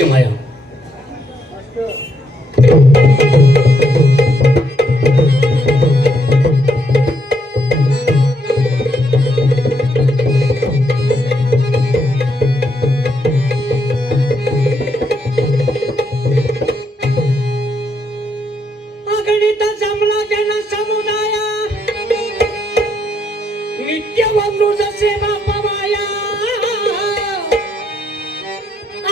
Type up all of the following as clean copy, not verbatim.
माया अगणित जमला जन समुदाया नित्य बंधू जसे बाप माया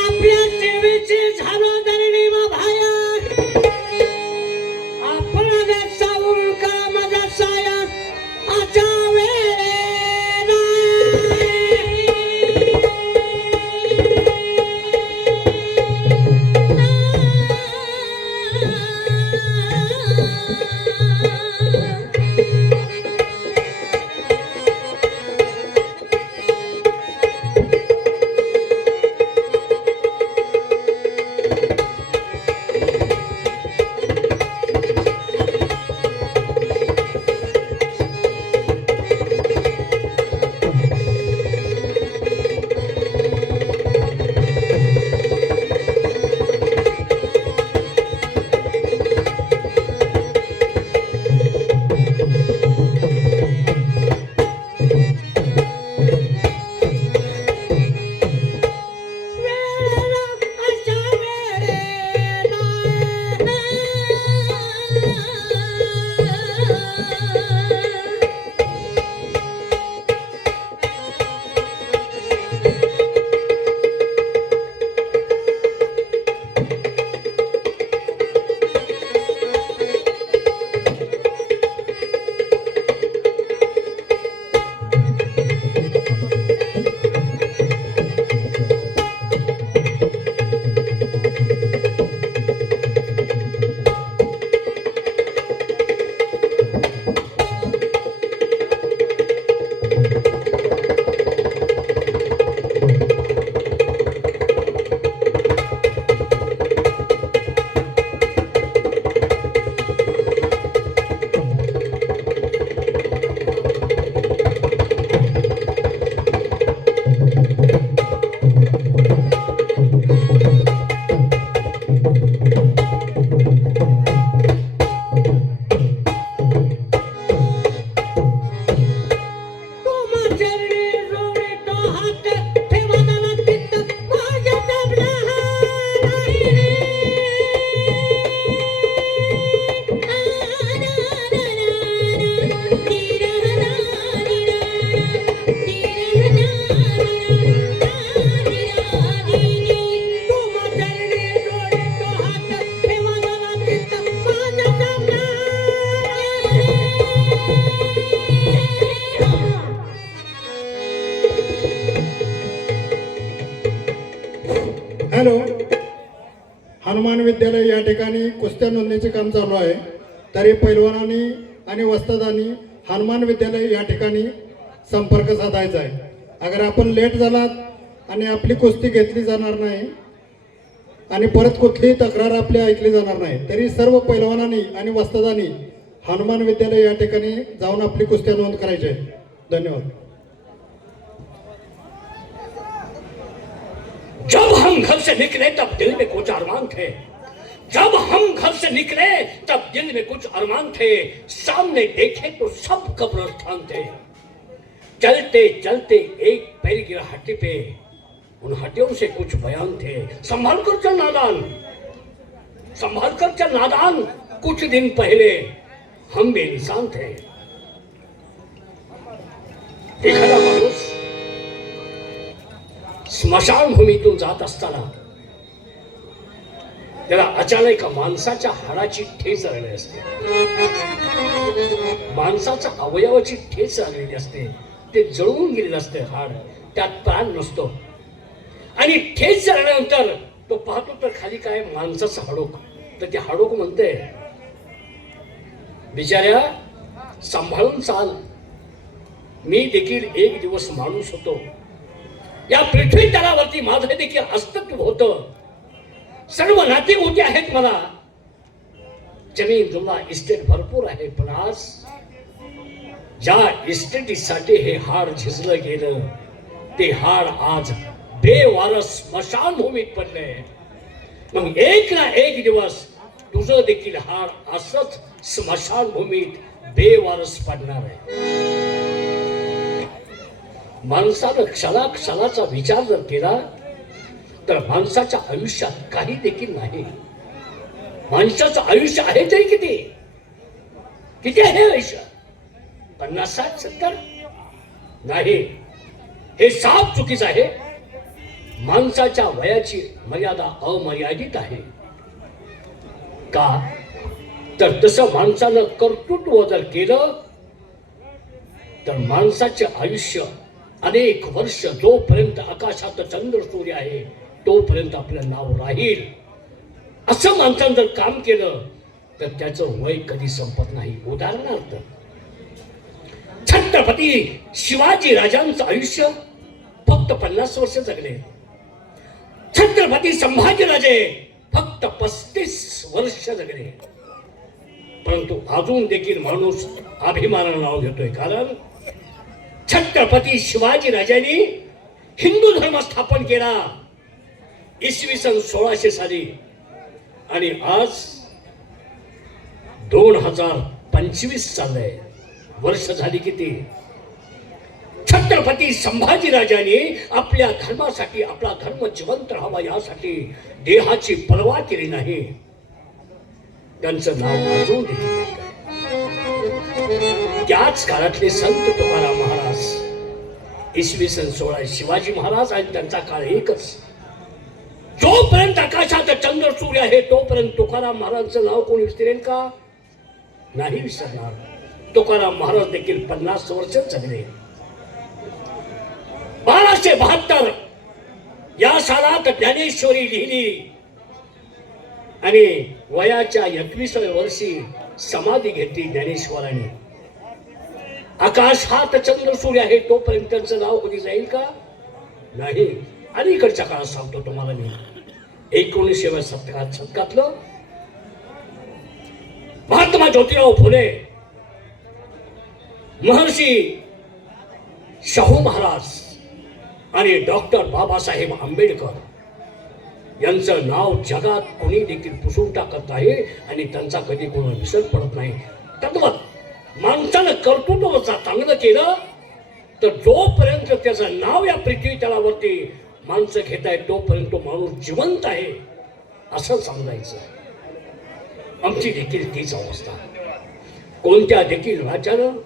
आपल्या सेवेचे झालो धरणी व भाया आपण सावून का माझा साया आचा हॅलो, हनुमान विद्यालय या ठिकाणी कुस्त्या नोंदणीचे काम चालू आहे. तरी पैलवानांनी आणि वस्तादांनी हनुमान विद्यालय या ठिकाणी संपर्क साधायचा आहे. अगर आपण लेट झालात आणि आपली कुस्ती घेतली जाणार नाही आणि परत कुठलीही तक्रार आपली ऐकली जाणार नाही. तरी सर्व पैलवानांनी आणि वस्तादांनी हनुमान विद्यालय या ठिकाणी जाऊन आपली कुस्त्या नोंद करायची आहे. धन्यवाद. जब हम घर से निकले तब दिल में कुछ अरमान थे. जब हम घर से निकले तब दिल में कुछ अरमान थे. सामने देखे तो सब कब्रिस्तान थे. चलते चलते एक पैर गिरा हड्डी पे. उन हड्डियों से कुछ बयान थे. संभाल कर चल नादान, संभाल कर चल नादान. कुछ दिन पहले हम बेनिशान थे. एखादा माणूस स्मशानभूमीतून जात असताना त्याला अचानक माणसाच्या हाडाची ठेच लागली असते. माणसाच्या अवयवाची ठेच लागलेली असते. ते जळून गेलेलं असते हाड, त्यात प्राण नसतो. आणि ठेच लागल्यानंतर तो पाहतो तर खाली काय माणसाचं हाडोक. तर ते हाडोक म्हणते, बिचाऱ्या सांभाळून चाल, मी देखील एक दिवस माणूस होतो. या पृथ्वी तलावरती माझं देखील अस्तित्व होतं. सर्व नाती होते आहेत मला. जमीन जुमला इस्टेट भरपूर आहे. पण आज ज्या इस्टेटीसाठी हे हाड झिजलं गेलं ते हाड आज बेवारस स्मशानभूमीत पडले. मग एक ना एक दिवस तुझं देखील हाड असंच स्मशानभूमीत बेवारस पडणार आहे. माणसानं क्षणाक्षणाचा विचार जर केला तर माणसाच्या आयुष्यात काही देखील नाही. माणसाचं आयुष्य आहे तरी किती किती आहे आयुष्य? 50, 60, 70 नाही. हे साफ चुकीचं आहे. माणसाच्या वयाची मर्यादा अमर्यादित आहे. का तर तसं माणसानं कर्तृत्व जर केलं तर माणसाचे आयुष्य अनेक वर्ष, जोपर्यंत आकाशात चंद्र सूर्य आहे तोपर्यंत आपलं नाव राहील. असं माणसानं जर काम केलं तर त्याचं वय कधी संपत नाही. उदाहरणार्थ छत्रपती शिवाजी राजांचं आयुष्य फक्त 50 वर्ष जगले. छत्रपती संभाजीराजे फक्त 35 वर्ष जगले. परंतु अजून देखील माणूस अभिमानानं नाव घेतोय. कारण छत्रपती शिवाजी राजांनी हिंदू धर्म स्थापन केला इसवी सन 1600 साली आणि आज 2025 चाललंय. वर्ष झाली किती? छत्रपती संभाजी राजांनी आपल्या धर्मासाठी, आपला धर्म जिवंत राहावा यासाठी देहाची पर्वा केली नाही. त्यांचं नाव अजून देखील त्याच काळातले संत तुकाराम महाराज इसवी सन 16 शिवाजी महाराज आणि त्यांचा काळ एकच. जोपर्यंत आकाशात चंद्र सूर्य आहे तोपर्यंत तुकाराम महाराजांचं नाव कोणी विसरेल का? नाही विसरणार. तुकाराम महाराज देखील 50 वर्ष जगले. 1272 या सालात ज्ञानेश्वरी लिहिली आणि वयाच्या 21व्या वर्षी समाधी घेतली ज्ञानेश्वरांनी. आकाशात चंद्र सूर्य आहे तोपर्यंत त्यांचं नाव कधी जाईल का? नाही. अलीकडच्या काळात सांगतो तुम्हाला मी. 19व्या शतकातलं महात्मा ज्योतिराव फुले, महर्षी शाहू महाराज आणि डॉक्टर बाबासाहेब आंबेडकर यांचं नाव जगात कोणी देखील पुसून टाकत आहे आणि त्यांचा कधी कोणी विसर पडत नाही. तद्वत माणसानं कर्तृत्व चांगलं केलं तर जोपर्यंत त्याचं नाव या पृथ्वी तलावरती माणसं घेत आहेत तोपर्यंत तो माणूस जिवंत आहे असं समजायचं. आमची देखील तीच अवस्था. कोणत्या देखील राजानं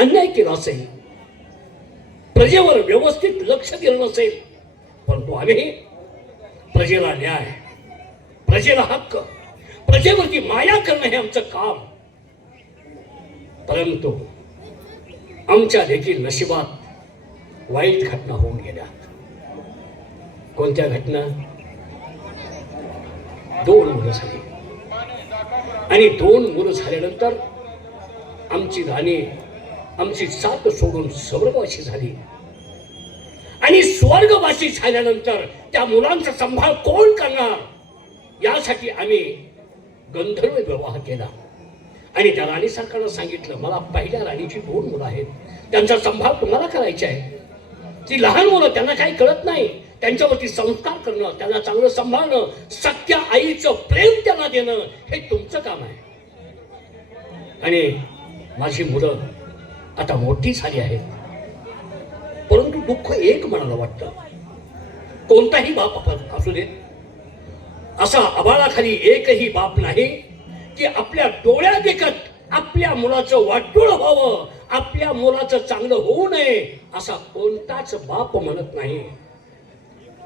अन्याय केला असेल, प्रजेवर व्यवस्थित लक्ष दिलं नसेल, परंतु आम्ही प्रजेला न्याय, प्रजेला हक्क, प्रजेवरती माया करणं हे आमचं काम. परंतु आमच्या देखील नशिबात वाईट घटना होऊन गेल्या. कोणत्या घटना? 2 मुलं झाली आणि 2 मुलं झाल्यानंतर आमची राणी आमची साथ सोडून स्वर्गवासी झाली आणि स्वर्गवासी झाल्यानंतर त्या मुलांचा सांभाळ कोण करणार यासाठी आम्ही गंधर्व विवाह केला. आणि त्या राणी सरकारनं सांगितलं, मला पहिल्या राणीची 2 मुलं आहेत, त्यांचा सांभाळ तुम्हाला करायचा आहे. ती लहान मुलं, त्यांना काही कळत नाही, त्यांच्यावरती संस्कार करणं, त्यांना चांगलं सांभाळणं, सख्या आईचं प्रेम त्यांना देणं हे तुमचं काम आहे. आणि माझी मुलं आता मोठी झाली आहेत. परंतु दुःख एक मनाला वाटतं. कोणताही बाप असू दे, असा आभाळाखाली एकही बाप नाही की आपल्या डोळ्यात देखत आपल्या मुलाचं वाटोळ व्हावं, आपल्या मुलाचं चांगलं होऊ नये असा कोणताच बाप म्हणत नाही.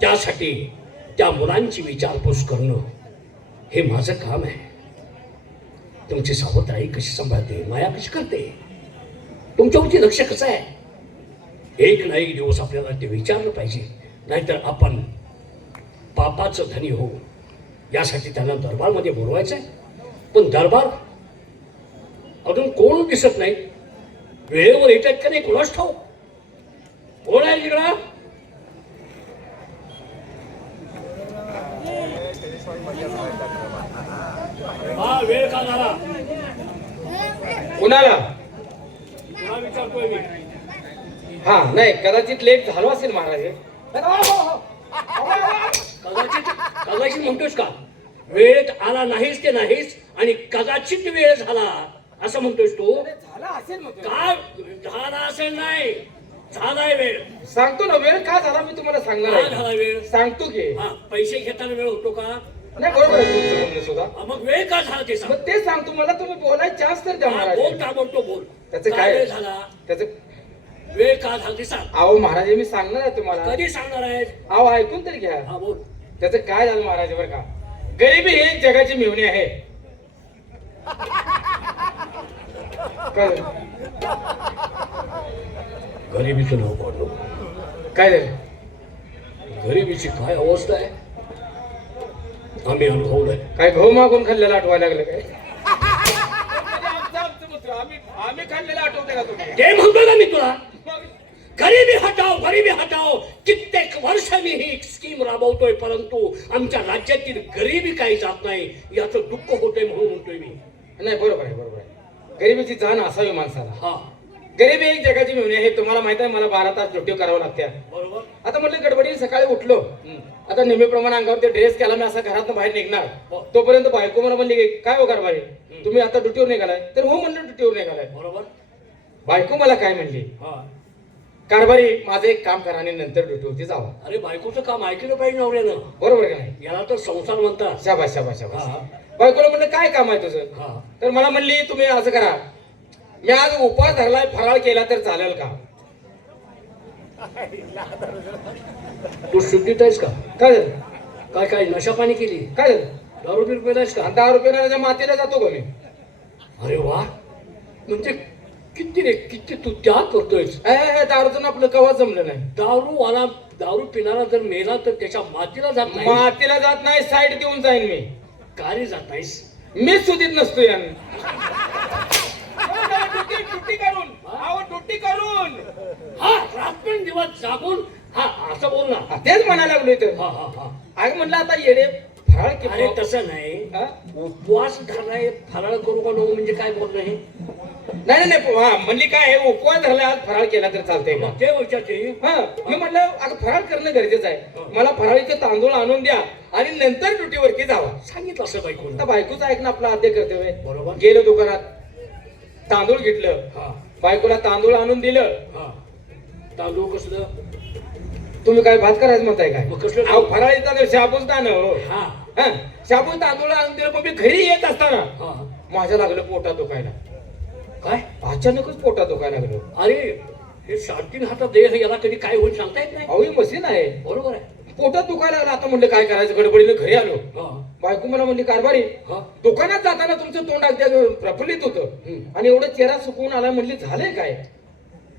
त्यासाठी त्या मुलांची विचारपूस करणं हे माझं काम आहे. तुमची सावत्र कशी सांभाळते, माया कशी करते, तुमच्यावरती लक्ष कसं आहे, एक ना एक दिवस आपल्याला ते विचारलं पाहिजे. नाहीतर आपण पापाचं धनी होऊ. यासाठी त्यांना दरबारमध्ये बोलवायचं आहे. पण दरबार अजून कोण दिसत नाही. वेळेवर येतात का नाही कोणाच ठाऊक. कोण आहे तिकडं? हा वेळ का झाला? कुणाला? तुला विचारतोय मी. हा नाही, कदाचित लेट झालो असेल महाराज. कदाचित कदाचित म्हणतोस का? वेळेत आला नाहीस ते नाहीस आणि कदाचित वेळ झाला असं म्हणतोस तू? झाला असेल मग काय झाला असेल? नाही, झालाय वेळ. सांगतो ना वेळ का झाला मी तुम्हाला सांगणार काय आहे. झाला वेळ? सांगतो की हा, पैसे घेताना वेळ होतो का? नाही बरोबर आहे तुमचं म्हणणं सुद्धा. हा, मग वेळ का झाला ते सांग. मग ते सांगतो मला तुम्ही बोलायला चान्स तर द्या हा, महाराज. बोल ताबडतोब बोल. त्याचं काय काय? वेळ झाला? त्याचं वेळ का झाला ते सांग. अहो महाराज मी सांगणार आहे तुम्हाला. कधी सांगणार आहेस? अहो ऐकून तरी घ्या. हा बोल. त्याचं काय झालं महाराज बरं का. गरिबी ही एक जगाची मिळवणी आहे. काय झालं? गरिबीचं नाव पडलो. काय झालं? गरिबीची काय अवस्था आहे आम्ही अनुभवलंय. काय गहू मागून खाल्लेलं आठवायला लागलं काय? आम्ही खाल्लेलं आठवते का तुम्ही? ते म्हणतो ना मी तुला, गरिबी हटाव, गरिबी हटाव. कित्येक वर्ष मी ही स्कीम राबवतोय, परंतु आमच्या राज्यातील गरिबी काही जात नाही याचं दुःख होतंय म्हणून म्हणतोय मी. नाही बरोबर आहे बरोबर आहे. गरिबीची जाण असावी माणसाला. हा गरिबी एक जगाची मिळवणी आहे. तुम्हाला माहित आहे मला 12 तास ड्युटी करावं लागते. बरोबर. आता म्हटलं गडबडीने सकाळी उठलो. आता नेहमीप्रमाणे अंगावर ते ड्रेस केला मी असा घरात बाहेर निघणार. तोपर्यंत बायको मला म्हणली काय हो कारभारी तुम्ही आता ड्युटीवर निघालाय? तर हो म्हणलं ड्युटीवर निघालाय. बरोबर. बायको मला काय म्हणली, हा, कारभारी माझं एक काम करा आणि नंतर ड्युटीवरती जावा. अरे बायकोचं काम ऐकलं पाहिजे नवऱ्यानं. बरोबर का नाही? याला तर संसार म्हणतात. शाबास शाबास शाबास. हा. बायकोला म्हणलं काय काम आहे तुझं? हा. तर मला म्हणली तुम्ही असं करा, मी आज उपवास धरलाय फराळ केला तर चालेल का? तू शुद्धीत आहेस का? काय झालं? काय काय नशा पाणी केली? काय झालं? दारू बिरू पेलायस का? 10 रुपये मातीला जातो का मी? अरे वा, म्हणजे किती रे, किती तू त्याग करतोयस. दारूतून आपलं कवा जमलं नाही. दारूवाला, दारू पिणारा जर मेला तर त्याच्या मातीला जात नाही. मातीला जात नाही, साईड देऊन जाईन मी. का रे जात नाहीस? मीच सुधीत नसतो यानं. ड्युटी करून ड्युटी करून हा, रात्रन दिवस जागून. हा, असं बोल ना. तेच म्हणायला लागलोय तर. हा हा हा. अगं म्हटलं आता येडे फराळ अरे तसं नाही, हा? उपवास धरलाय फराळ करू का नको म्हणजे काय बोलणं हे? नाही नाही हा म्हणली काय आहे, उपवास धरला आज फराळ केला तर चालतंय का? ते विचारते. हा मी म्हटलं अगं फराळ करणं गरजेचं आहे. मला फराळीचे तांदूळ आणून द्या आणि नंतर ड्युटीवरती जावा. सांगितलं असं बायकोनं. आता बायकोचं ऐकणं आपलं आद्य कर्तव्य आहे. बरोबर. गेलं दुकानात तांदूळ घेतलं, हा बायकोला तांदूळ आणून दिलं. हा. तांदूळ कसलं? तुम्ही काय भात करायचं म्हणताय काय? मग कसलं? अहो फराळीचा तांदूळ शाबूच तांदूळ. हा हा शाबूच तांदूळ आणून दिलं. मग मी घरी येत असताना हा. माझ्या लागलं पोटात दुखायला. काय? अचानकच पोटात दुखायला लागलं. अरे हे 3.5 हातात देह याला कधी काय होईल सांगता येत नाही. अहो ही मशीन आहे. बरोबर आहे. पोटात दुखायला लागलं. आता म्हणलं काय करायचं, गडबडीनं घरी आलो. हा बायको मला म्हणली कारभारी हा. दुकानात जाताना तुमचं तोंड अगदी प्रफुल्लित होतं आणि एवढं चेहरा सुकवून आला. म्हणली झालंय काय?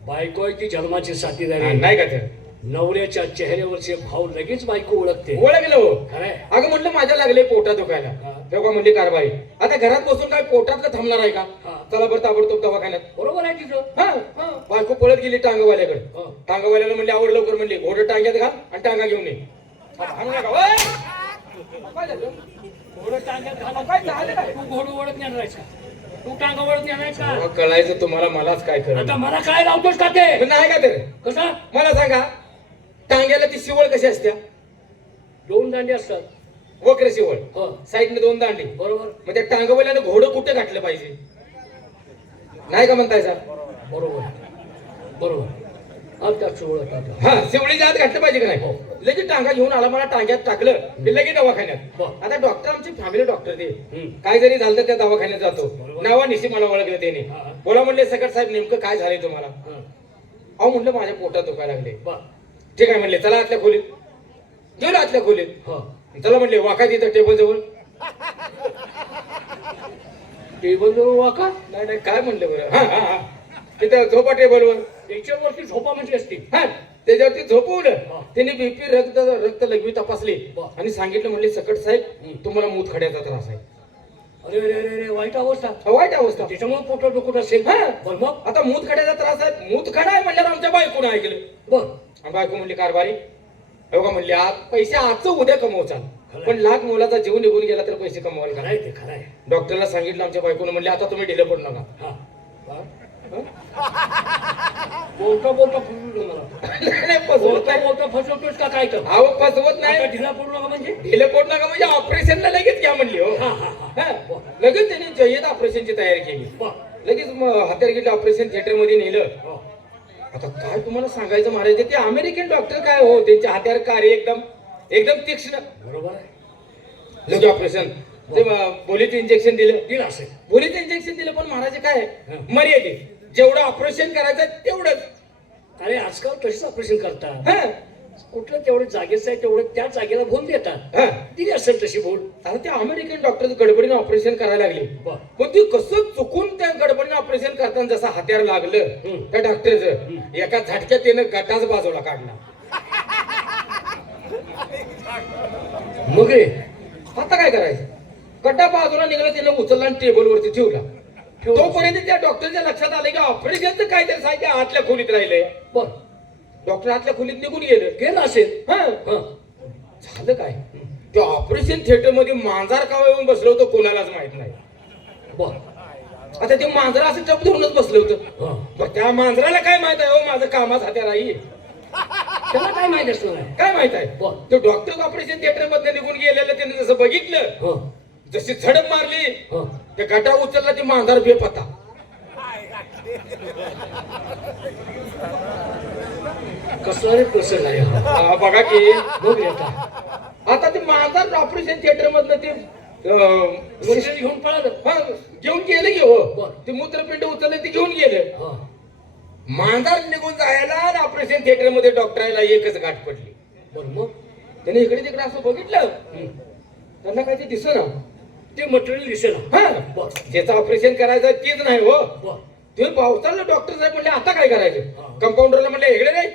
बायको आहे ती जन्माची साथीदारी. नाही का ते नवऱ्याच्या चेहऱ्यावरचे भाव लगेच बायको ओळखते. ओळखलं हो. खरंय. अगं म्हणलं माझ्या लागले पोटात दुखायला. हा. तेव्हा म्हणली कारभारी आता घरात बसून काय पोटात का थांबणार आहे का? हा. चला बरं ताबडतोब दवाखान्यात. बरोबर आहे तिचं. हा हा. बायको पळत गेली टांगवाल्याकडे. हा. टांगवाल्याला म्हणली आवड लवकर म्हणली घोडं टांग्यात घाल आणि टांगा घेऊन ये. हाणू नका. ओय! काय झालं? घोडं टांग्यात घाला. काय झालं काय? तू घोडं ओढत नेणार आहेस का? तू टांगा ओढत नेणार आहेस का? अहो, कळायचं तुम्हाला मलाच काय कळलं आता मला काय लावतोस का ते? नाही का तर कसा? मला सांगा टांग्याला ती शिवळ कशी असत्या? 2 दांडे असतात. वक्र शिवळ हो साईडने 2 दांडी. बरोबर. मग त्या टांगवाल्यानं घोडं कुठे घातलं पाहिजे? नाही का म्हणताय सर? बरोबर बरोबर. आता चोळत आता. हा शिवळीच्या आत घातलं पाहिजे का नाही? लगेच टांगा घेऊन आला, मला टांग्यात टाकलं की लगेच दवाखान्यात. बरं. आता डॉक्टर आमचे फॅमिली डॉक्टर ते हम्म. काय जरी झालं तर त्या दवाखान्यात जातो. बरोबर. नावानिशी मला ओळखलं त्याने. हा. बोला म्हणले सकट साहेब नेमकं काय झालंय तुम्हाला? हा. अहो म्हटलं माझ्या पोटात दुखायला लागले. बा. ठीक आहे म्हणले चला आतल्या खोलीत. गेलो आतल्या खोलीत. हा. चला म्हणले वाका तिथं टेबल जवळ. टेबल जवळ वाका. नाही नाही काय म्हणले बरं? हा हा हा तिथं झोपा टेबलवर. त्याच्यावरती झोपा म्हणजे असते. हा त्याच्यावरती झोपवलं. हा. त्याने बीपी रक्त लघवी तपासली वा. आणि सांगितलं म्हणले सकट साहेब तुम्हाला मूतखड्याचा त्रास आहे. अरे अरे अरे अरे, वाईट अवस्था. वाईट अवस्था. त्याच्यामुळे पोटात दुखत असेल. हा. बरं मग. आता मूतखड्याचा त्रास आहे. मूतखडा आहे म्हणल्यावर आमच्या बायकोनं ऐकलं. बर. आणि बायको म्हणली कारभारी बघा म्हणले आज पैसे आजचं उद्या कमवचाल खरंय. पण लाख मोलाचा जीव निघून गेला तर पैसे कमवाल का? खरंय ते खरंय. डॉक्टरला सांगितलं आमच्या बायकोनं म्हणले आता तुम्ही ढिलं पडू नका. हा. हा. बोलता बोलता फसवतो मला. नाही, फसवत बोलता नाही. बोलता फसवतोस का काय कर? अहो फसवत आता नाही. ढिला पडू नका म्हणजे? ढिलं पोट नका म्हणजे ऑपरेशनला लगेच घ्या म्हणली हो. हा हा हा. हा, लगेच त्यांनी जय्यत ऑपरेशनची तयारी केली. वा. लगेच हात्यार गेले ऑपरेशन थिएटर मध्ये नेलं. हो. आता काय तुम्हाला सांगायचं महाराज ते अमेरिकन डॉक्टर काय हो त्यांचे हात्यार कार्य एकदम एकदम तीक्ष्ण. बरोबर आहे. लगेच ऑपरेशन ते बोलीचं इंजेक्शन दिलं. दिला असेल. बोलीचं इंजेक्शन दिलं पण महाराज काय हा. मर्यादित जेवढं ऑपरेशन करायचं तेवढंच. अरे आजकाल तशीच ऑपरेशन करतात. हा कुठलं तेवढं जागेचं आहे तेवढं त्या जागेला भूल देतात. हा दिली असेल तशी भूल. आता ते अमेरिकन डॉक्टर गडबडीने ऑपरेशन करायला लागले. बर. पण ते कसं चुकून त्या गडबडीने ऑपरेशन करताना जसं हात्यार लागलं हम्म. त्या डॉक्टरचं एका झटक्यात त्यानं गटाच बाजूला काढला. मग रे आता काय करायचं गड्डा बाजूला निघाला त्यानं उचलला आणि टेबलवरती ठेवला. तोपर्यंत त्या डॉक्टरच्या लक्षात आलं की ऑपरेशनचं काहीतरी साहित्य आतल्या खोलीत राहिलंय. बर. डॉक्टर आतल्या खोलीत निघून गेलं. गेला असेल. हा हा. झालं काय त्या ऑपरेशन थिएटर मध्ये मांजर का येऊन बसलं होतं कोणालाच माहित नाही. बर. आता ते मांजर असं टप धरूनच बसलं होतं. हा. मग त्या मांजराला काय माहित आहे हो माझं कामात हात्यार आहे त्याला काय माहित असणार आहे? काय माहित आहे. बर. तो डॉक्टर ऑपरेशन थिएटर मध्ये निघून गेलेलं त्याने जसं बघितलं हा. जशी झडप मारली हा. त्या गटा उचलला ती मांजर बेपत्ता. कसला रे प्रसंग आहे हा? बघा की बघ रे आता. आता ते मांजर ऑपरेशन थिएटर मधनं ते मशीन घेऊन पळालं. हा, घेऊन गेलं की हो बर. ते मूत्रपिंड उचललं ते घेऊन गेलं. हा. मांजर निघून जायला ऑपरेशन थिएटर मध्ये डॉक्टराला एकच गाठ पडली. बर. मग त्याने इकडे तिकडे असं बघितलं हम्म. त्यांना काय ते दिसना. ते मटेरियल दिसेल. हा बर. ज्याचं ऑपरेशन करायचं तेच नाही हो. बर. ते पावसाला डॉक्टर साहेब म्हणले आता काय हा. करायचं. कंपाऊंडरला म्हणले इकडे नाही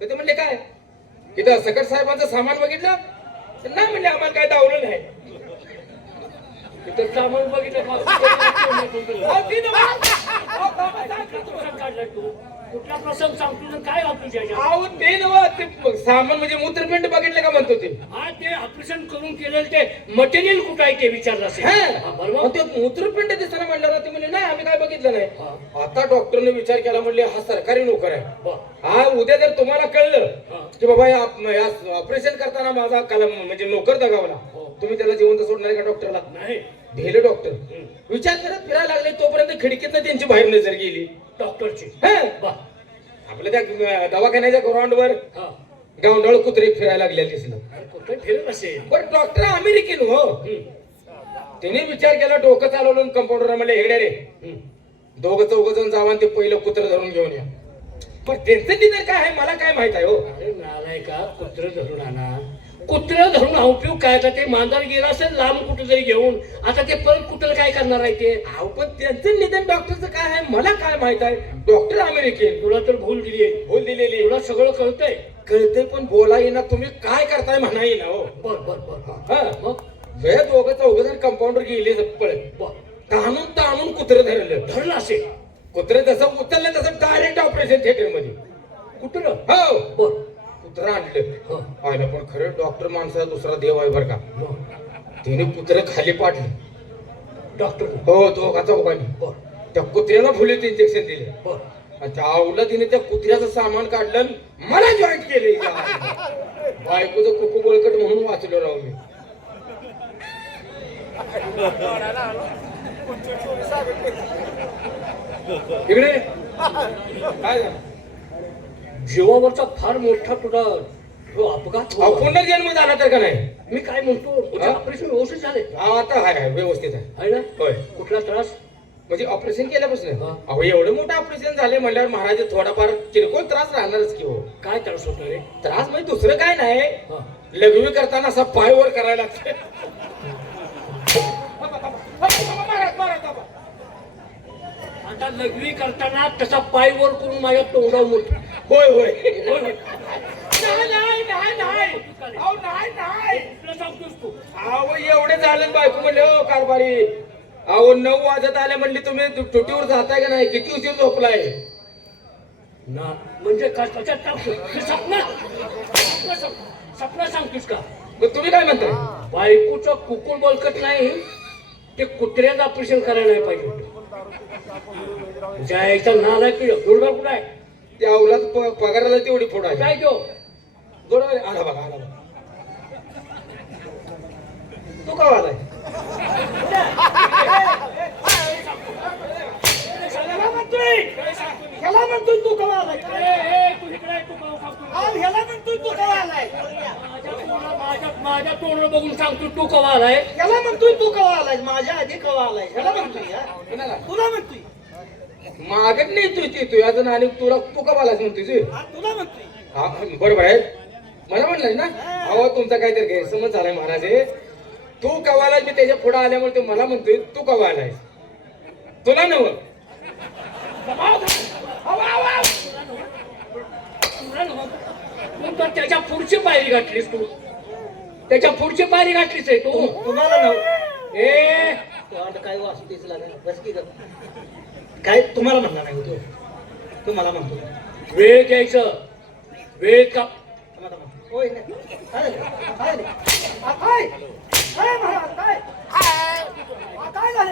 तर ते म्हणले काय इथं सकट साहेबांचं सामान बघितलं तर नाही म्हणले आम्हाला काय दावलं नाही. तिथं सामान बघितलं का? अहो, ती नव्ह. अहो, बाबा, कुठला प्रसंग काढलाय तू? कुठला प्रसंग सांगतो ना काय वापरू त्याच्या? अहो, ते नव्ह. ते सामान म्हणजे मूत्रपिंड बघितलं का म्हणतो ते. हा ते ऑपरेशन करून केलेलं ते मटेरियल कुठं आहे ते विचारलं असेल. हा. हा, बरोबर. मग ते मूत्रपिंड दिसताना म्हणल्यावर ते म्हणले नाही आम्ही काय बघितलं नाही. हा. आता डॉक्टरने विचार केला म्हणले हा सरकारी नोकर आहे. बर. हा उद्या जर तुम्हाला कळलं हा. की बाबा या ऑपरेशन करताना माझा कलम म्हणजे नोकर दगावला हो. तुम्ही त्याला जिवंत सोडणार आहे का डॉक्टरला. नाही. भेलं डॉक्टर हम्म. विचार करत फिरायला लागले तोपर्यंत खिडकीतनं त्यांची बाहेर नजर गेली. डॉक्टरची. हा. बर. आपल्या त्या दवाखान्याच्या ग्राउंडवर हा. गावंढळ कुत्रे फिरायला लागले दिसलं. अरे कुठं फिरत असेल. पण डॉक्टर अमेरिकन हो. हम्म. त्याने विचार केला डोकं चालवलं कंपाऊंडर म्हणले हेगड्या रे हम्म. दोघं चौघ जण जावा आणि ते पहिलं कुत्र धरून घेऊन या. पण त्यांचं डिझाईन काय आहे मला काय माहित आहे हो. अरे नालाय का कुत्र धरून आणा. कुत्र धरून हा उपयोग काय? आता ते मांजर गेला असेल लांब कुठं तरी घेऊन आता ते परत कुठं काय करणार आहे ते? अहो, पण त्यांचं निदान डॉक्टरचं काय आहे मला काय माहित आहे. डॉक्टर अमेरिकन तुला तर भूल दिली आहे. भूल दिलेली तुला सगळं कळतंय. कळते पण बोला येईना तुम्ही काय करताय म्हणा येईना हो. बर बर बर. हा. हा मग हे दोघं चौघ जण कंपाऊंडर गेले पळत बर. ताणून ताणून कुत्र धरलं. धरलं असेल. कुत्र जसं उचललं तसं डायरेक्ट ऑपरेशन थिएटर मध्ये. कुत्र. हो बर. कुत्र आणलं. हा. पाहिलं पण खरं डॉक्टर माणसाचा दुसरा देव आहे बरं का. मग तिने कुत्र खाली पाडलं. डॉक्टर. हो दोघा चौघांनी बर त्या कुत्र्याला फुलेचं इंजेक्शन दिले. बर. आणि त्या आवला तिने त्या कुत्र्याचं सामान काढलं आणि मला जॉईंट केले. बायकोचं कुकू बळकट म्हणून वाचलो राहू मी. इकडे काय झालं? जीवावरचा फार मोठा तुझा तो अपघात अहो, झाला. पुन्हा जन्म झाला तर का नाही. मी काय म्हणतो तुझे हा? ऑपरेशन व्यवस्थित झाले हा, आता हाय व्यवस्थित आहे. आहे ना? होय कुठला त्रास? म्हणजे ऑपरेशन केल्यापासून हा. अहो एवढं मोठं ऑपरेशन झाले म्हणल्यावर महाराज थोडाफार किरकोळ त्रास राहणारच की हो. काय त्रास होतो रे? त्रास म्हणजे दुसरं काय नाही. हा. लघवी करताना असा पाय वर करायला लागतं. आता लघवी करताना तसा पाय वर करून माझ्या तोंडावर मुठ. होय होय होय, होय. नाही नाही नाही नाही अहो नाही नाही कुठलं सांगतोस तू? अहो एवढे झालं बायको म्हणले हो कारभारी. अहो 9 वाजत आले म्हणले तुम्ही तुटीवर जाताय का नाही किती उशीर झोपलाय. ना म्हणजे काय त्याच्यात टाकतो सपना सांगतोस का? मग तुम्ही काय म्हणताय. बायकोचं कुकुल बळकट नाही ते कुत्र्याचं ऑपरेशन करायला नाही पाहिजे होतं. जायचा नाला की गुडगा कुठं आहे त्या अवलाद पगाराला तेवढी फोड आहे. काय तो जोडा आला बघा आला बघा. तू का आलाय? ह्याला म्हणतोय तू कवा आलाय? आज ह्याला म्हणतोय तू कवा आलाय? माझ्या तोंड बघून सांगतो तू कवा आलाय. ह्याला म्हणतोय तू कवा आलाय? माझ्या आधी कवा आलाय? ह्याला म्हणतोय हा? कुणाला? तुला म्हणतोय मागत नाही तू अजून आणि तुला तू का बोलायच म्हणतोय हा, तुला म्हणतोय हा बरोबर आहे. मला म्हणलाय ना अहो तुमचा काहीतरी गैरसमज झालाय महाराज हे. तू कवाला मी त्याच्या पुढे आल्यामुळे तो मला म्हणतोय तू कवा आलाय तुला नव तू तर त्याच्या पुढची पायरी गाठलीस तू त्याच्या पुढची पायरी गाठलीस आहे तू. तुम्हाला नाव ए तोंड काय वासू तेच लागेल बस की गं. काय तुम्हाला म्हणला नाही तो तू मला म्हणतो वेळ द्यायचं वेळ का तुम्हाला म्हणतो. होय नाही काय झालं? काय झालं? हा, काय काय महाराज काय हा, काय झालं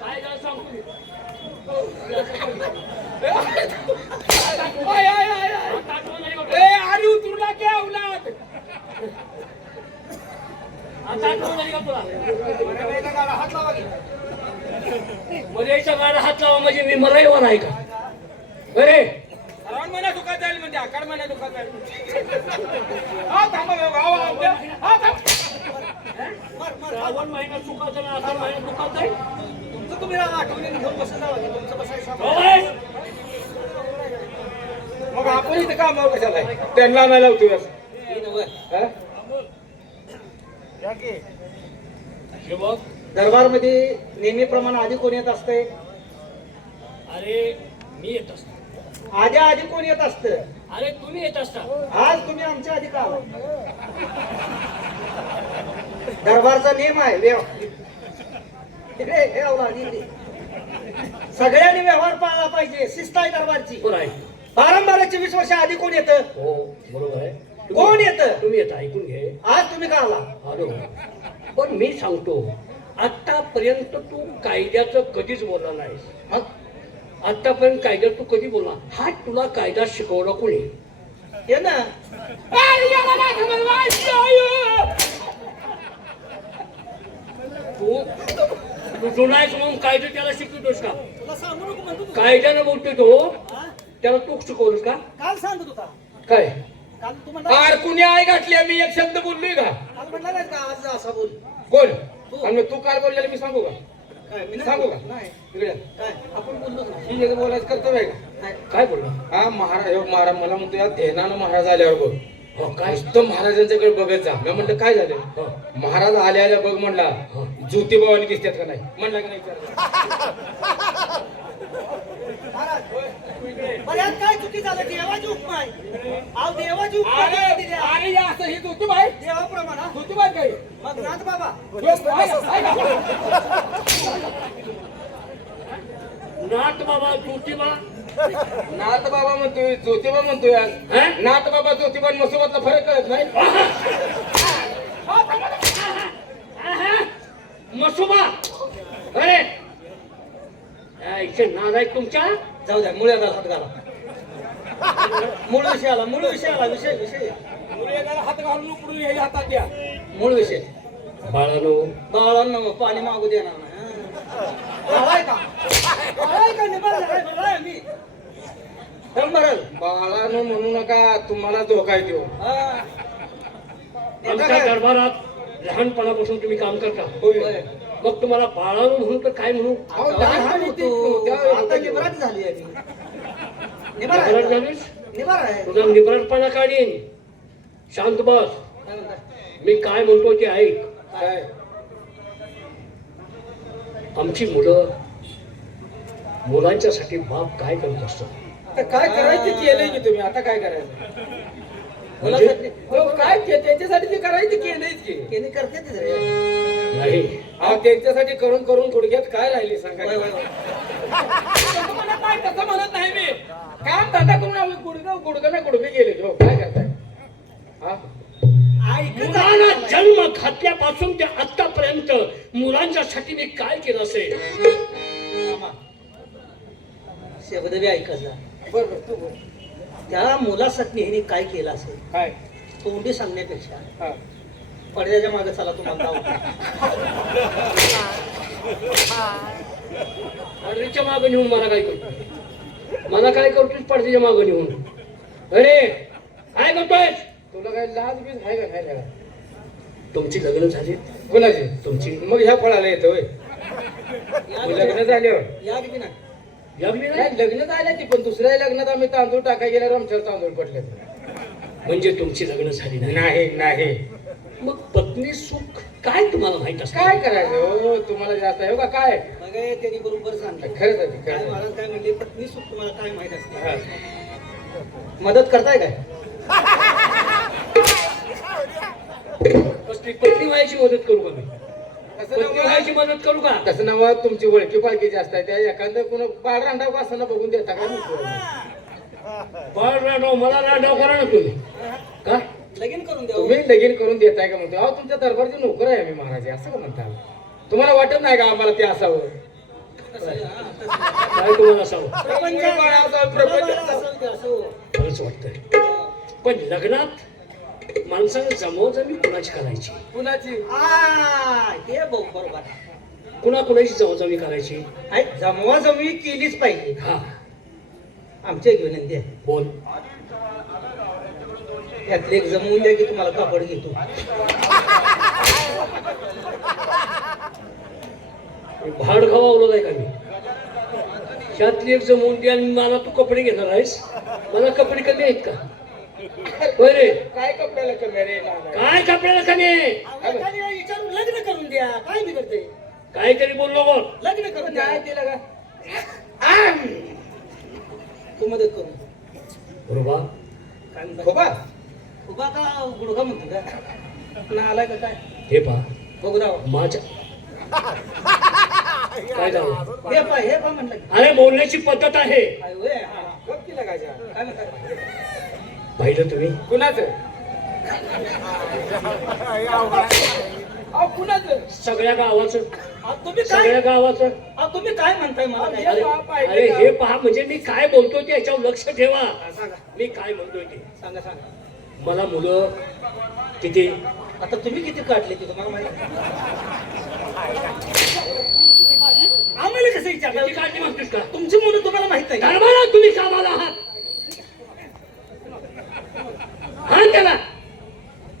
काय झालं सांगतो. अरे उतरूला की अवलाद आता आठवण झाली का तुला हात लावा की. मरेच्या गाडा हात लावा म्हणजे मी मराईवर आहे का बरे. श्रावण महिना दुखात जाईल म्हणजे आकार महिना दुखात जाईल. हा थांबा हा थांब. श्रावण महिना सुखाचा ना असा महिना दुखात आहे. तुमचं तुम्ही राहा आठवणीने घेऊन बसून जावा की. तुमचं बसायचं होय. मग आपण इथं कामावर कशाला आहे? त्यांना आणायला होतो हे नव्हं. हे बघ दरबारमध्ये नेहमीप्रमाणे आधी कोण येत असते? अरे मी येत असतो. आधी कोण येत असतं? अरे तुम्ही येत असता. आज तुम्ही आमच्या आधी का आलाय? दरबारचा नियम आहे इकडे हे आवला, इकडे. सगळ्यांनी व्यवहार पाळला पाहिजे. शिस्त आहे दरबारची. बरं आहे. 12-12-24 वर्ष आधी कोण येतं? हो बरोबर आहे. कोण येतं? तुम्ही येता ऐकून घे. आज तुम्ही का आला? हॅलो पण मी सांगतो आतापर्यंत तू कायद्याचं कधीच बोलला नाहीस. मग आतापर्यंत कायद्यात तू कधी बोलला हा तुला कायदा शिकवला कोणी. ये ना. तू जुनायच म्हणून कायदा त्याला शिकवतोस का. तुला सांगू नको म्हणतो तू. कायद्यानं बोलतोय तो हा? त्याला तू शिकवतोस का काल सांगत होता. काय. काल तू म्हणला आर कुणी आई घातली मी एक शब्द बोललोय का? काल म्हणला नाही का आज असा बोल. कोण? आणि तू काल बोललेलं मी सांगू का? काय मी नाही सांगू का? नाही. इकडे काय आपण बोललो ना. ही जग बोलायचं कर्तव्य आहे का? नाही. काय बोलला. हा महाराज मला म्हणतो या ध्यानानं महाराज आल्यावर बघ. हो काय. नुसतं महाराजांच्याकडे बघत जा. मी म्हणलं काय झालं? हो. महाराज आल्या बघ म्हणला. हो. ज्योतिबावानी दिसतात का नाही म्हणला की नाही विचारलं. महाराज बरं यात काय चुकी झालं? देवाची उपमा आहे. अहो देवाची उपमा दिली आहे. अरे असं हे ज्योतिबा आहे देवाप्रमाणे हा? ज्योतिबा काय मग नाथ बाबा नाथ बाबा ज्योतिबा नाथ बाबा म्हणतोय ज्योतिबा म्हणतोय आज. हा? नाथ बाबा ज्योतिबा आणि मसोबातला फरक कळत नाही. मसुबा अरे इथे नाद आहे तुमच्या. जाऊ द्या मुळ्याला हात घाला. मूळ विषय आला. विषय हात घालून उकडून याच्या हातात द्या. मूळ विषय. बाळानो बाळांना पाणी मागू देणार नाही. बाळाय का? बाळाय का? निभार आहे बाळाय मी. बरं. बाळानं म्हणू नका तुम्हाला धोका आहे तो. आमच्या दरबारात लहानपणापासून तुम्ही काम करता. होय. मग तुम्हाला बाळानो म्हणून तर काय म्हणू. अहो, लहान होतो. त्या- आता निबरात झाली आहे मी. निबार निबराट आहे. झालीस. निबार आहे. तुझा निबराटपणा काढीन. शांत बस. काय म्हणताय? मी काय म्हणतो ते ऐक. काय आमची मुलांच्यासाठी बाप काय करत असतो. आता काय करायचं केलंय की तुम्ही आता काय करायचं मुलासाठी हो, काय त्यांच्यासाठी ते करायचं केलंयच की केली करते ते जरा. नाही अहो, त्यांच्यासाठी करून करून थोडक्यात काय राहिले सांगा. होय, होय, होय. तसं म्हणत नाही मी. काम धंदा करून आम्ही गुडघं ना गुडघे गेले हो काय करताय हा ऐकत मुलाला जन्म घातल्यापासून ते आतापर्यंत मुलांच्यासाठी मी काय केलं असेल? मामा, शब्द बी ऐकायचा. बरोबर तू बोल. त्या मुलासाठी ह्याने काय केलं असेल काय तोंडी सांगण्यापेक्षा हा पडद्याच्या मागे चला तुम्हाला दाव. पडद्याच्या मागं नेऊन मला काय करतो? मला काय करतोस पडद्याच्या मागं नेऊन? अरे काय करतोय? तुला काय लाज बीज आहे का नाही लागा? तुमची लग्न झाली? कोणाची? तुमची. मग ह्या फळाला येतं होय. मग लग्न झाल्यावर या बी नाही. लागली काय नाही? लग्न झालं ती पण दुसऱ्या लग्नात आम्ही तांदूळ टाकाय गेल्यावर आमच्यावर तांदूळ पडले. म्हणजे तुमची लग्न झाली नाही? नाही नाही. मग पत्नी सुख काय तुम्हाला माहित असतं? काय करायचं हो तुम्हाला जास्त आहे हो का काय? मग हे त्यांनी बरोबर सांगितलं. खरंच आहे ते, काय खरंच आहे. महाराज काय म्हणले, पत्नी सुख तुम्हाला काय माहित असते? हा. मदत करताय काय? कसली पत्नी व्हायची मदत करू का मी? तसं पत्नी व्हायची नव्ह- मदत करू का? तसं नव्ह, तुमची ओळखी पालखीची असतात त्या एखादं कोण बाळ रांडाव का असताना बघून देता का नाही? बाळ रांडव मला रांडव करा ना तुम्ही. का? लगीन करून द्या. तुम्ही लगीन करून देताय का म्हणतो? अहो तुमच्या दरबारचे नोकर आहे आम्ही महाराज असं का म्हणता? तुम्हाला वाटत नाही का आम्हाला ते असावं? काय तुम्हाला असावं? मुलं बाळ असावं, प्रपंच असावं. खरंच वाटतंय. पण लग्नात माणसानं जमवजमी कुणाची करायची? कुणाची? हे बरोबर कुणाकुणाची जमवजमी करायची? आहे. जमवाजमवी केलीच पाहिजे. हा आमच्या एक विनंती आहे, बोल. त्यातले एक जमवून द्या की तुम्हाला कापड घेतो. भाड खवावलं आहे का मी? त्यातली एक जमवून द्या आणि मला तू कपडे घेणार आहेस? मला कपडे कमी आहेत का? होय रे. काय कपड्याला कमी आहे रे लागा? काय कपड्याला कमी आहे? विचारून लग्न करून द्या. काय बिघडते? काहीतरी बोललो बोल. लग्न करून द्या. काय दिलं का? तू मदत करून बरोबर. काय म्हणता? खोबा? उभा का गुडघा म्हणतो का? ना आलाय का काय? हे पहा बघू राव. माझ्या काय झालं? हे पा म्हटलं की. अरे बोलण्याची पद्धत आहे. काय होय? हा. गप की लागायच्या? काय म्हणतात? पाहिलं तुम्ही? कुणाचं? अहो कुणाचं? सगळ्या गावाचं. तुम्ही सगळ्या काय गावाचं. तुम्ही काय म्हणताय मला काय? हे बाप आहे अरे का? हे पहा म्हणजे मी काय बोलतोय ते याच्यावर लक्ष ठेवा. सांगा मी काय म्हणतोय ते. सांगा सांगा. मला मुलं किती? आता तुम्ही किती काढले ते तुम्हाला माहिती आहे? आम्हाला कसं किती विचारलं? काळजी मागतोस का? तुमची मुलं तुम्हाला माहित आहे का? दरबारा तुम्ही कामाला आहात. हा त्याला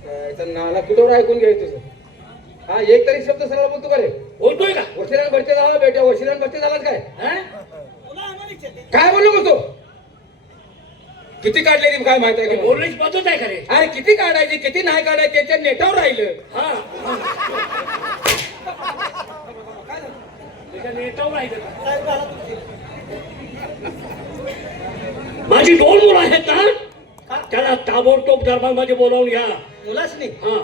याचं नाला कुठवर ऐकून घ्याय तुझं? हा एक तरी शब्द सरळ बोलतो का रे? बोलतोय का? वशिलान भरते झाला बेटा, वशिलान भरते झाला काय? हा? मुलं आम्हाला विचारते. काय बोललो का तू? किती काढले ती काय माहित आहे का? बोलण्याची पद्धत आहे का रे? अरे किती काढायची किती नाही काढायची त्याच्या नेटावर राहिलं. हा त्याच्या नेटावर राहिलं का? साहेब आला तुमची. माझी दोन मुलं आहेत ना, का? त्याला ताबडतोब दरबारमध्ये बोलावून घ्या. मुलाच नाही. हा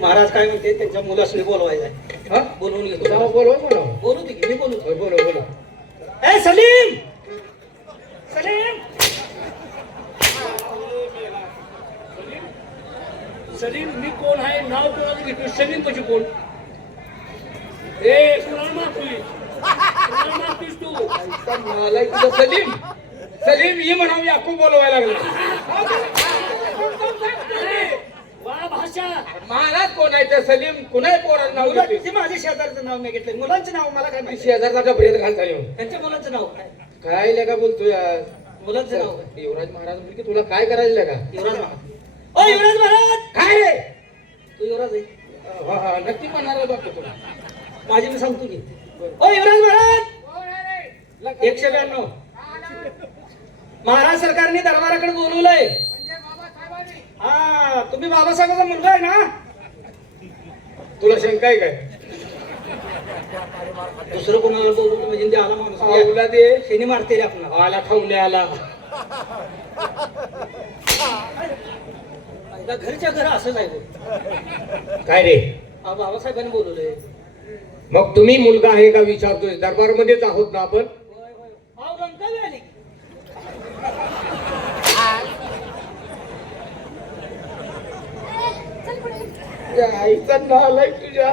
महाराज काय म्हणते त्यांच्या मुलासनी बोलवायचं. हा? बोलवून घेतो. तुला बोलव म्हणा. बोलू दे की, मी बोलू. होय, बोलव बोलव. ए सलीम, सलीम. सलीम मी कोण आहे नाव कोणाचं घेतो? सलीम म्हणजे कोण? ए कुणाला मागतोय? कुणाला मागतोयस तू? आईचा नालायक तुझा सलीम. सलीम ये म्हणावं याकूब बोलवायला लागला. वा भाषा. महाराज कोण आहे ते सलीम? कुणाही पोराचं नाव घेतोय? ते माझ्या शेजारचं नाव मी घेतलंय. मुलांचं नाव मला काय माहिती? शेजारचा डबऱ्यात घालता येऊन त्यांच्या मुलांचं नाव काय? काय लगा बोलतोय आज? मुलांचं नाव काय? युवराज महाराज म्हणजे तुला काय करायचं लगा? युवराज महाराज. ओ युवराज महाराज, काय रे? तू युवराज आहे. हा हा नक्की म्हणणार बघतो तुला. माझी मी सांगतो की. ओ युवराज महाराज, 192. महाराज सरकारने दरबाराकडे बोलवलंय. हा तुम्ही बाबासाहेबांचा मुलगा आहे ना? तुला शंका आहे काय? दुसरं कोणाला बोलवतो म्हणजे ते आला माणूस आवला दे शेणी मारते रे आपला. आला खाऊन आला. घरच्या घर असंच आहे बघ. काय रे? बाबासाहेबांनी बोलवलंय. मग तुम्ही मुलगा आहे का विचारतोय? दरबारमध्येच आहोत ना आपण? अहो रंकावी आली. त्या आईचा नालायक तुझ्या.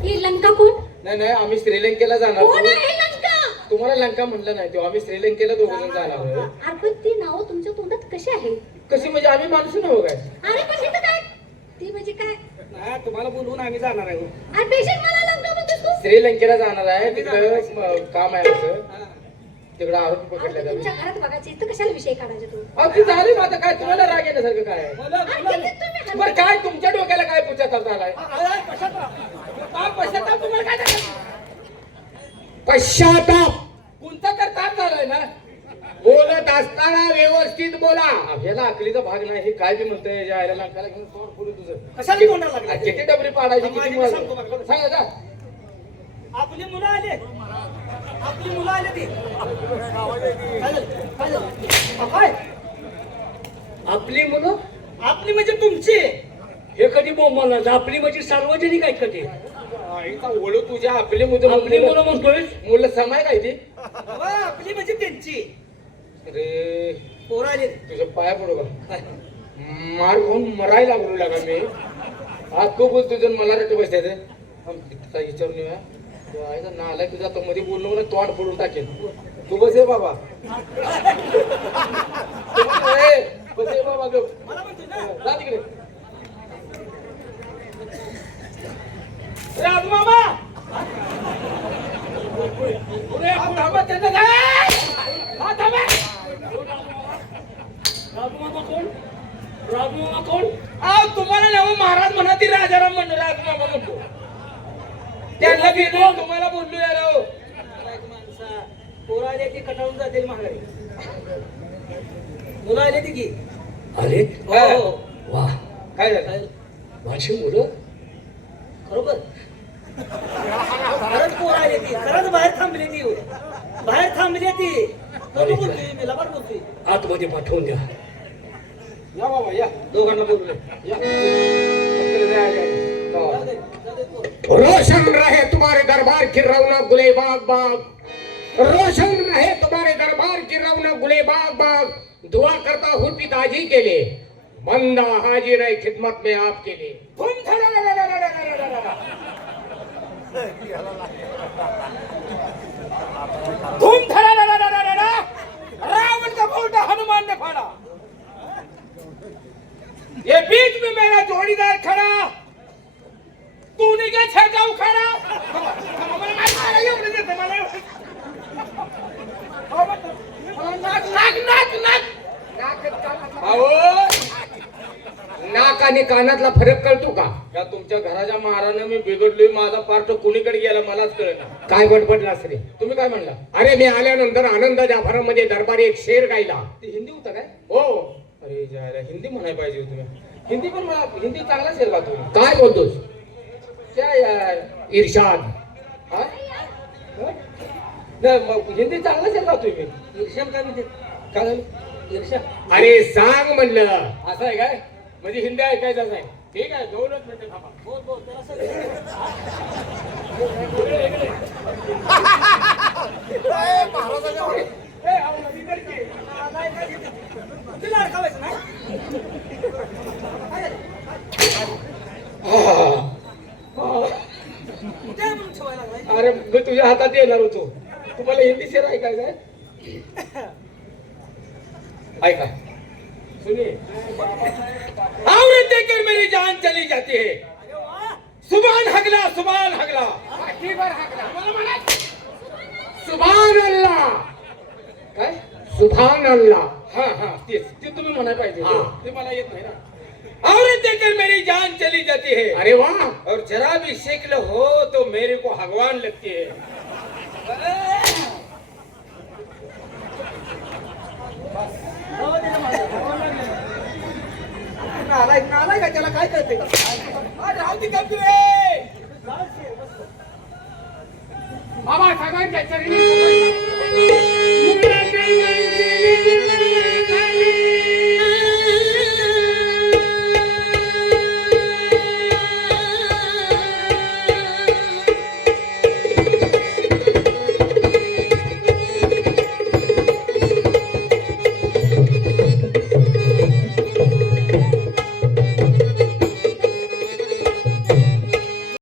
ही लंका कोण? नाही नाही, आम्ही श्रीलंकेला जाणार कोण होतो. आहे लंका? तुम्हाला लंका म्हणलं नाही तेव्हा आम्ही श्रीलंकेला दोघं जण जाणार आहोत. अरे पण ती नाव तुमच्या तोंडात कशी आहे? कशी म्हणजे आम्ही माणसं नव्ह काय? अरे पण हे तर काय? ती म्हणजे काय? नाही, तुम्हाला बोलवून आम्ही जाणार आहे. अरे पेशंट मला लंका म्हणतोस तू? श्रीलंकेला जाणार आहे, तिकडं काम आहे आमचं. तिकडं आरोपी अरे पकडले तुमच्या घरात बघायचे तर कशाला विषय काढायचे तू? अगदी झाले मग आता काय तुम्हाला राग येण्यासारखं काय आहे? बोला, अरे बोला. किती तुम्ही बरं हलवा- काय तुमच्या डोक्याला काय पुचाचा आलाय? अरे, पश्चाताप तुम्हाला काय झालं? पश्चाताप कोणता तर ताप झालाय ना? बोलत असताना व्यवस्थित बोला. ह्याला अकलीचा भाग नाही, हे काय बी म्हणतोय या आयला लंकाला घेऊन तोंड फोडू तुझं. कशाला तोंडाला लागलं? किती डबरी पाडायची किती माझी मुलं? सांगतो बरं. सांगा का? आपली मुलं आले. आपली मुलं आले ती. काय झालं? काय झालं? काय? आपली मुलं आपली म्हणजे तुमची. हे कधी बोंबाला आपली म्हणजे सार्वजनिक आहेत कधी आईचा ओळख तुझ्या आपली मुलं आपली मुलं म्हणतोय मुलं समाय काय ती? वा, आपली म्हणजे त्यांची. अरे पोरं आले. तुझ्या पाया पडू का? मार खाऊन मरायला लागलो लागा मी. आज तू बोल तुझं मला रट बसायचं विचारून येऊया. आईचा नालाय तुझा तो मध्ये बोललो मला तोंड फोडून टाकेल. तू बस बाबा. बस बाबा गप. मला म्हणतोय ना. जा तिकडे. राजू मामा. थांबा, त्यांना काय? हा, थांबा. राजू मामा कोण? राजू मामा कोण? अहो तुम्हाला नाव महाराज म्हणा ती राजाराम म्हणलं राज मामा म्हणतो. त्यांना गेलो तुम्हाला बोललो यार. माणसा, पोरं आले की कटाळून जातील महागाई. मुलं आले ती की. अरे हो, हो. वा काय झालं? काय? माझी मुलं खरोबर खरंच पोरं आले ती. खरंच बाहेर थांबली ती. बाहेर थांबली ती. तो बोलतोय, मी लबाड बोलतोय. आतमध्ये पाठवून द्या. या बाबा या. दोघांना बोलवले. या. इकडे जा, या. जाऊ दे, जाऊ दे पोरं. रोशन रहे तुम्हारे दरबार की रौनक गुलेबाग बाग, रोशन रहे तुम्हारे दरबार की रौनक गुलेबाग बाग। दुआ करता हूँ पिताजी के लिए, बंदा हाजिर है खिदमत में आपके लिए। धूम धडाडाडाडाडाडाडाडा. धूम धडाडाडाडाडाडा. रावण का बोलता हनुमान ने फाड़ा. ये बीच में मेरा जोड़ीदार खड़ा, तूने क्या छेका उखाड़ा. मला मारा एवढं देते मला एवढं. नाक नाक नाक नाक. अहो, नाक आणि कानातला फरक कळतो का? या तुमच्या घराच्या महारानं मी बिघडलोय. माझा पार्ट कुणीकडे गेला मलाच कळेना. काय बडबडलास रे? तुम्ही काय म्हणला? अरे मी आल्यानंतर आनंद जाफरामध्ये दरबारी एक शेर गायला. ते हिंदी होता काय? हो. अरे जायला हिंदी म्हणायला पाहिजे होती. हिंदी पण मला हिंदी चांगला शेर का तुम्ही? काय बोलतोस? क्या यार. इर्षाद. हा? नाही, मग हिंदी चांगला शेर का तुम्ही? ईर्ष्या काय म्हणते? काय झालं? ईर्ष्या. अरे सांग म्हणलं. असं आहे काय? म्हणजे हिंदी ऐकायचं आहे. ठीक आहे, 2 मिनिटं थांबा. बोल बोल त्याला सगळं. ए, अहो, नदी करते. तिला अडकावायचं नाही. त्या म्हणून ठेवायला लागलाय. अरे मी तुझ्या हातात येणार होतो. तुम्हाला हिंदी शेर ऐकायचं आहे? ऐका. सुनिए. और देखकर मेरी जान चली जाती है. अरे वा. सुभान हगला, सुभान हगला. सुभान अल्लाह. काय? सुभान अल्लाह. हाँ हाँ तेच ते तुम्ही म्हणायला पाहिजे. हाँ. ते मला येत नाही ना. और देखकर मेरी जान चली जाती है. अरे वाह. और जरा भी शिकल हो तो मेरे को भगवान लगती है. जाऊ दे ना माझं. नालायक का त्याला काय कळतंय का? राहू दे का तुले. बाबा सगळ्यांच्या चरणी